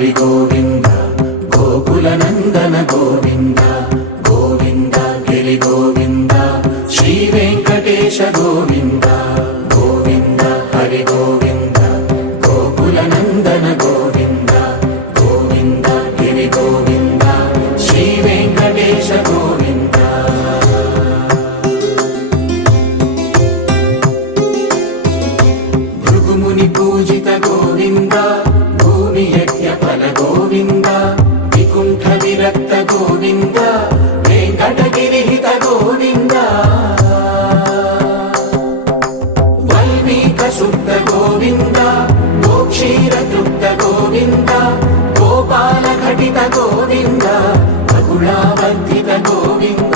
హరి గోవింద గోకుల నందన గోవింద గోవింద గిరి గోవింద శ్రీ వెంకటేశ గోవింద గోవింద హరి గోవింద గోకుల నందన గోవింద గోవింద గిరి గోవింద శ్రీ వెంకటేశ గోవింద భృగుముని పూజిత గోవింద భూమి యజ్ఞ ఫల గోవింద వికుంఠ విరక్త గోవింద వెంకటగిరిహిత గోవింద వల్మీక శుద్ధ గోవింద గోక్షీర తృప్త గోవింద గోపాల ఘటిత గోవింద బహుళావర్ధిత గోవింద